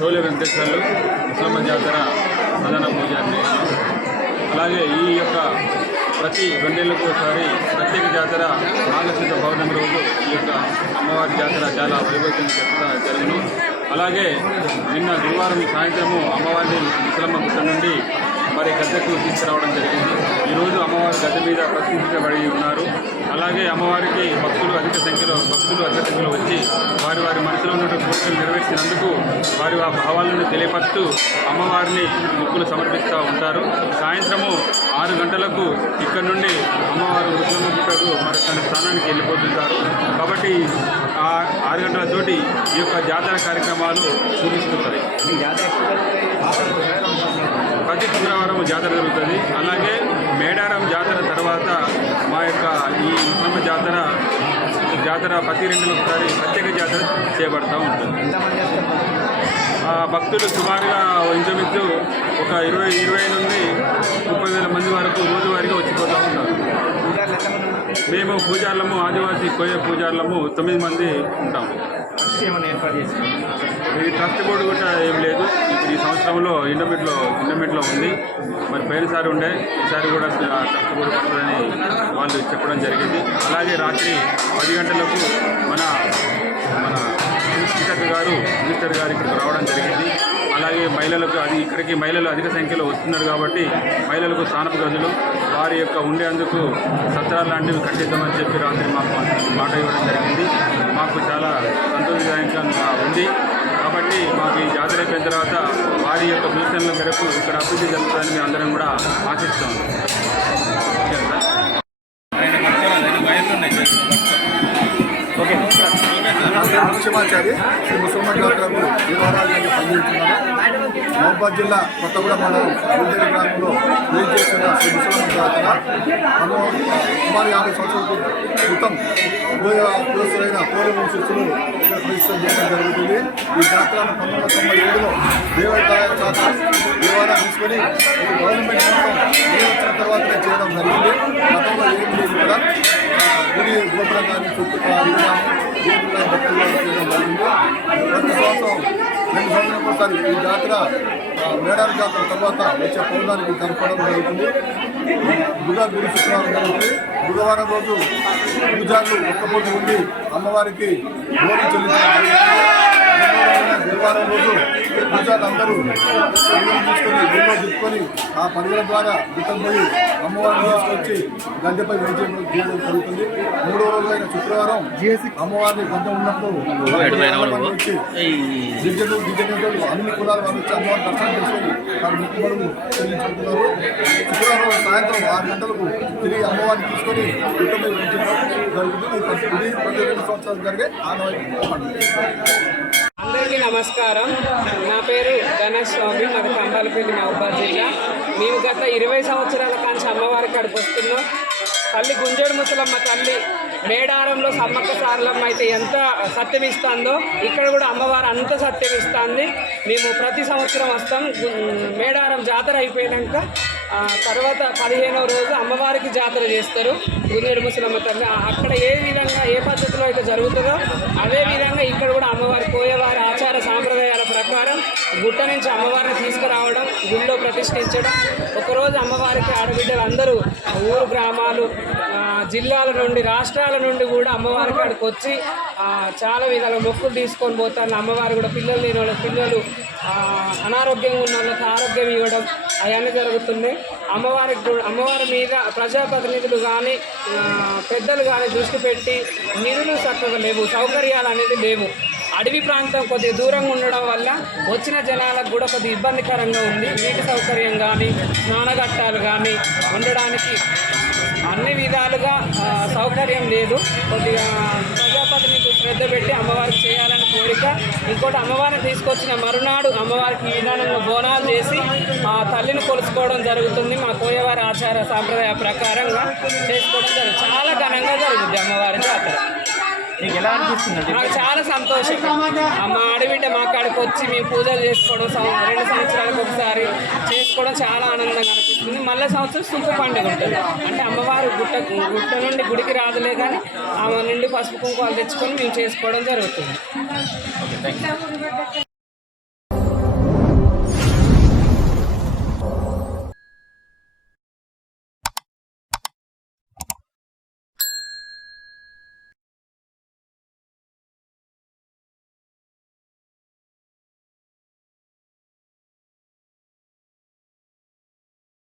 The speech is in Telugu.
తోలి వెంకటేశ్వర్లు ముసలమ్మ జాతర ప్రధాన పూజారిని. అలాగే ఈ యొక్క ప్రతి 2 ఏళ్ళకు ఒకసారి ప్రత్యేక జాతర నాగశుద్ధ పౌర్ణమి రోజు ఈ యొక్క అమ్మవారి జాతర చాలా వైభవంగా జరుగును. అలాగే నిన్న గురువారం సాయంత్రము అమ్మవారిని ముసలమ్మ గుట్ట నుండి మరి గద్దెకు తీసుకురావడం జరిగింది. ఈరోజు అమ్మవారి గద్దె మీద ప్రతిష్ఠించబడి ఉన్నారు. అలాగే అమ్మవారికి భక్తులు అధిక సంఖ్యలో వచ్చి వారి మనసులో ఉన్న కోరికలు నెరవేర్చినందుకు వారి ఆ భావాలను తెలియపరుస్తూ అమ్మవారిని మొక్కులు సమర్పిస్తూ ఉంటారు. సాయంత్రము 6 గంటలకు ఇక్కడ నుండి అమ్మవారు ముసలమ్మ గుట్టకు మరి తన స్థానానికి వెళ్ళిపోతుంటారు. కాబట్టి ఆ 6 గంటలతోటి ఈ యొక్క జాతర కార్యక్రమాలు ముగిస్తుంటాయి. ప్రతి శుక్రవారం జాతర జరుగుతుంది. అలాగే మేడారం జాతర తర్వాత మా యొక్క ఈ ముసలమ్మ జాతర ప్రతి 2 నెలలకు ఒకసారి ప్రత్యేక జాతర చేపడుతూ ఉంటుంది. భక్తులు సుమారుగా ఇంచుమించు ఒక 20 నుండి 30,000 మంది వరకు రోజువారీగా వచ్చిపోతూ ఉంటారు. మేము పూజారులము ఆదివాసీ కోయ పూజారులము 9 మంది ఉంటాము. ఇది ట్రస్ట్ బోర్డు కూడా ఏం లేదు. ఇప్పుడు ఈ సంవత్సరంలో ఇండోమెంట్లో ఉంది. మరి పోయినసారి ఉండే, ఈసారి కూడా ట్రస్ట్ బోర్డు వస్తుందని వాళ్ళు చెప్పడం జరిగింది. అలాగే రాత్రి 10 గంటలకు మన మినిస్టర్ గారు ఇక్కడికి రావడం జరిగింది. అలాగే మహిళలకు ఇక్కడికి మహిళలు అధిక సంఖ్యలో వస్తున్నారు కాబట్టి మహిళలకు స్నానపు గదులు వారి యొక్క ఉండేందుకు సత్రాలు లాంటివి కట్టిద్దామని చెప్పి రాత్రి మాకు మాట ఇవ్వడం జరిగింది. మాకు చాలా సంతోషదాయకంగా ఉంది. కాబట్టి మాకు ఈ జాతర అయిపోయిన తర్వాత వారి యొక్క సూచనల మేరకు ఇక్కడ అభివృద్ధి జరుగుతుందని మేము అందరం కూడా ఆశిస్తాము. ముఖ్యమాచారి శ్రీ ముసలమ్మ జాతరకు దీపారాజులను పనిచేస్తున్నాను. మహబూబాద్ జిల్లా కొత్తగూడ మండలం గుండేరు గ్రామంలో రిలీజ్ చేస్తున్న శ్రీ ముసలమ్మ జాతర సుమారు 50 సంవత్సరాల క్రితం కులస్తులైన పూర్వ వంశస్థులు ఇక్కడ ప్రతిష్ట చేయడం జరుగుతుంది. ఈ జాతరను 1997లో దేవాలయం తీసుకొని గవర్నమెంట్ వచ్చిన తర్వాతనే చేయడం జరిగింది. గతంలో ఏం లేదు కూడా గుడి గోపురం కానీ చుట్టూ భక్తులు చేయడం జరిగింది. ప్రతి సంవత్సరం 2 సంవత్సరాలకు ఒకసారి ఈ జాతర మేడారం జాతర తర్వాత వచ్చే పౌర్ణానికి జరపడం జరుగుతుంది. గురు శుక్రవారం జరుగుతుంది. బుధవారం రోజు పూజారులు ఒక్కపొద్దు ఉండి అమ్మవారికి గోరి చెల్లించడం. గురువారం రోజు పూజారులు అందరూ తీసుకొని గుడిలో దిక్కుని ఆ పనుల ద్వారా గుట్టలు పోయి అమ్మవారిని తీసుకొచ్చి గద్దెపై చేయడం జరుగుతుంది. 3వ రోజైన శుక్రవారం అమ్మవారిని గద్ద ఉన్నప్పుడు వచ్చి గిరిజనులు అన్ని కులాల వారు వచ్చి అమ్మవారిని దర్శనం చేసుకొని వారి మొక్కుబడులు చెల్లించుకుంటున్నారు. శుక్రవారం సాయంత్రం 6 గంటలకు తిరిగి అమ్మవారిని తీసుకొని గుట్టపై జరుగుతుంది. ఇది ప్రతి 2 సంవత్సరాలు జరిగే ఆనవాయితీ. అందరికీ నమస్కారం. నా పేరు ధనస్వామి, మాది కంబాలపల్లి, మహబూబాద్ జిల్లా. మేము గత 20 సంవత్సరాల కాంచి అమ్మవారి కాడికి వస్తున్నాం. తల్లి గుంజేడు ముసలమ్మ తల్లి మేడారంలో సమ్మక్క సారలమ్మ అయితే ఎంత సత్యం ఇస్తుందో ఇక్కడ కూడా అమ్మవారు అంత సత్యం ఇస్తుంది. మేము ప్రతి సంవత్సరం వస్తాం. మేడారం జాతర అయిపోయాక తర్వాత 15వ రోజు అమ్మవారికి జాతర చేస్తారు గుంజేడు ముసలమ్మ తల్లి. అక్కడ ఏ విధంగా ఏ పద్ధతిలో అయితే జరుగుతుందో అదే విధంగా ఇక్కడ కూడా అమ్మవారి పోయేవారి ఆచార సాంప్రదాయాల ప్రకారం గుట్ట నుంచి అమ్మవారిని తీసుకురావడం, గుళ్ళో ప్రతిష్ఠించడం. ఒకరోజు అమ్మవారికి ఆడబిడ్డలు అందరూ ఊరు గ్రామాలు జిల్లాల నుండి రాష్ట్రాల నుండి కూడా అమ్మవారి కాడికి వచ్చి చాలా విధాలుగా మొక్కులు తీసుకొని పోతారు. అమ్మవారు కూడా పిల్లలు లేని వాళ్ళకి పిల్లలు, అనారోగ్యంగా ఉన్న వాళ్ళకి ఆరోగ్యం ఇవ్వడం అవన్నీ జరుగుతున్నాయి. అమ్మవారి మీద ప్రజాప్రతినిధులు కానీ పెద్దలు కానీ దృష్టి పెట్టి నిధులు చక్కగా లేవు, సౌకర్యాలు అనేది లేవు. అడవి ప్రాంతం కొద్దిగా దూరంగా ఉండడం వల్ల వచ్చిన జనాలకు కూడా కొద్దిగా ఇబ్బందికరంగా ఉంది. నీటి సౌకర్యం కానీ స్నానఘట్టాలు కానీ ఉండడానికి అన్ని విధాలుగా సౌకర్యం లేదు. కొద్దిగా ప్రజాప్రతినిధులు శ్రద్ధ పెట్టి అమ్మవారికి చేయాలని కోరిక. ఇంకోటి అమ్మవారిని తీసుకొచ్చిన మరునాడు అమ్మవారికి విధానంగా బోనాలు చేసి ఆ తల్లిని కొలుసుకోవడం జరుగుతుంది. మా కోయవారి ఆచార సాంప్రదాయ ప్రకారంగా చేసుకోవడం జరుగుతుంది. చాలా ఘనంగా జరుగుతుంది అమ్మవారి జాతర. మీకు ఎలా అనిపిస్తుంది? నాకు చాలా సంతోషం. మా ఆడబిడ్డ మా కాడికి వచ్చి మేము పూజలు చేసుకోవడం 2 సంవత్సరాలకు ఒకసారి చేసుకోవడం చాలా ఆనందంగా అనిపిస్తుంది. మళ్ళీ సంవత్సరం సుంకు పండుగ ఉంటుంది. అంటే అమ్మవారు గుట్ట నుండి గుడికి రాదులే కానీ ఆమె నుండి పసుపు కుంకుమలు తెచ్చుకొని మేము చేసుకోవడం జరుగుతుంది.